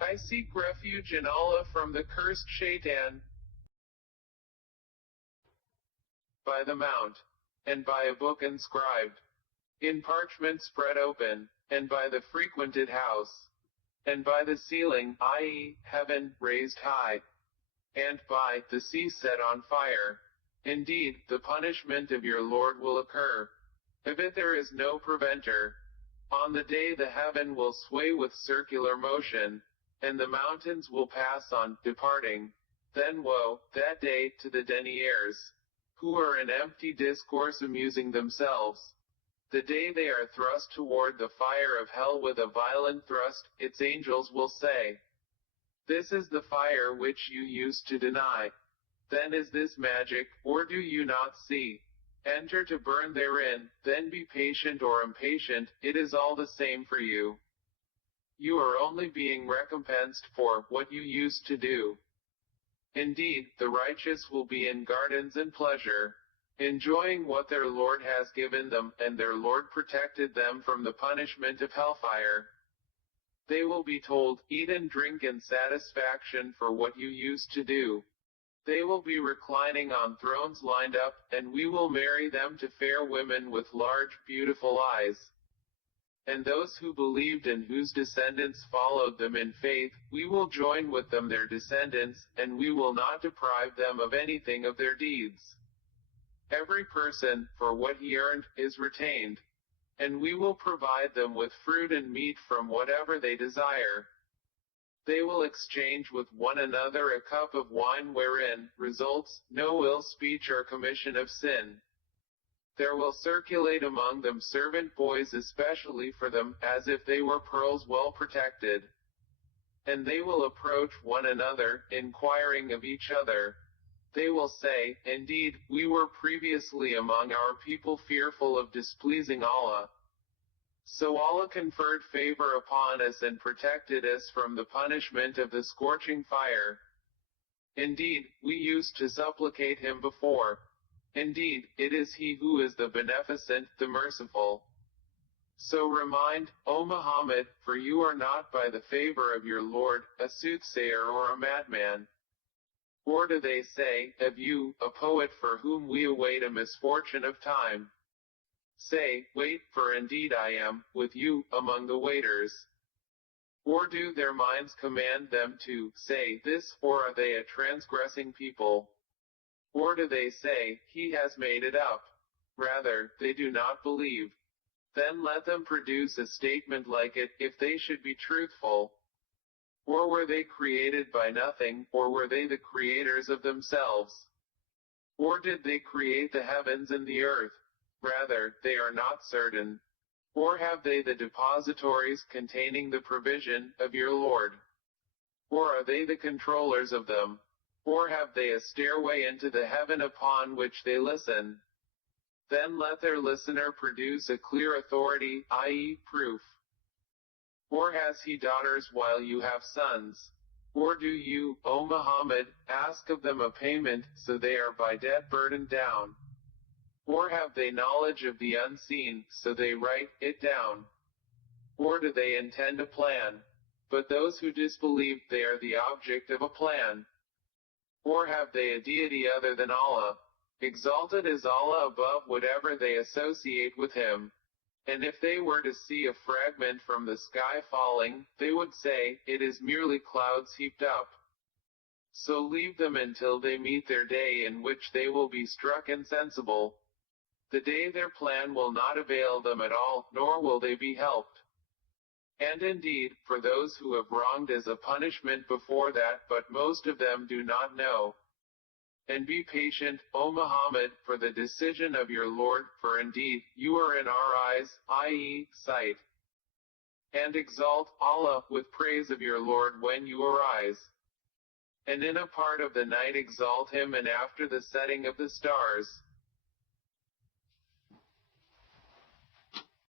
I seek refuge in Allah from the cursed shaitan, by the mount, and by a book inscribed, in parchment spread open, and by the frequented house, and by the ceiling, i.e., heaven, raised high, and by the sea set on fire. Indeed, the punishment of your Lord will occur. Of it there is no preventer. On the day the heaven will sway with circular motion, and the mountains will pass on, departing. Then woe, that day, to the deniers, who are in empty discourse amusing themselves. The day they are thrust toward the fire of hell with a violent thrust, its angels will say, "This is the fire which you used to deny. Then is this magic, or do you not see? Enter to burn therein, then be patient or impatient, it is all the same for you. You are only being recompensed for what you used to do." Indeed, the righteous will be in gardens and pleasure, enjoying what their Lord has given them, and their Lord protected them from the punishment of hellfire. They will be told, "Eat and drink in satisfaction for what you used to do." They will be reclining on thrones lined up, and we will marry them to fair women with large, beautiful eyes. And those who believed and whose descendants followed them in faith, we will join with them their descendants, and we will not deprive them of anything of their deeds. Every person, for what he earned, is retained. And we will provide them with fruit and meat from whatever they desire. They will exchange with one another a cup of wine wherein results no ill speech or commission of sin. There will circulate among them servant boys especially for them, as if they were pearls well protected. And they will approach one another, inquiring of each other. They will say, "Indeed, we were previously among our people fearful of displeasing Allah. So Allah conferred favor upon us and protected us from the punishment of the scorching fire. Indeed, we used to supplicate Him before. Indeed, it is He who is the Beneficent, the Merciful." So remind, O Muhammad, for you are not by the favor of your Lord, a soothsayer or a madman. Or do they say, of you, a poet for whom we await a misfortune of time? Say, wait, for indeed I am, with you, among the waiters. Or do their minds command them to say this, or are they a transgressing people? Or do they say, he has made it up? Rather, they do not believe. Then let them produce a statement like it, if they should be truthful. Or were they created by nothing, or were they the creators of themselves? Or did they create the heavens and the earth? Rather, they are not certain. Or have they the depositories containing the provision of your Lord? Or are they the controllers of them? Or have they a stairway into the heaven upon which they listen? Then let their listener produce a clear authority, i.e., proof. Or has he daughters while you have sons? Or do you, O Muhammad, ask of them a payment, so they are by debt burdened down? Or have they knowledge of the unseen, so they write it down? Or do they intend a plan? But those who disbelieve, they are the object of a plan. Or have they a deity other than Allah? Exalted is Allah above whatever they associate with Him. And if they were to see a fragment from the sky falling, they would say, it is merely clouds heaped up. So leave them until they meet their day in which they will be struck insensible. The day their plan will not avail them at all, nor will they be helped. And indeed, for those who have wronged is a punishment before that, but most of them do not know. And be patient, O Muhammad, for the decision of your Lord, for indeed, you are in our eyes, i.e., sight. And exalt Allah with praise of your Lord when you arise. And in a part of the night exalt Him, and after the setting of the stars.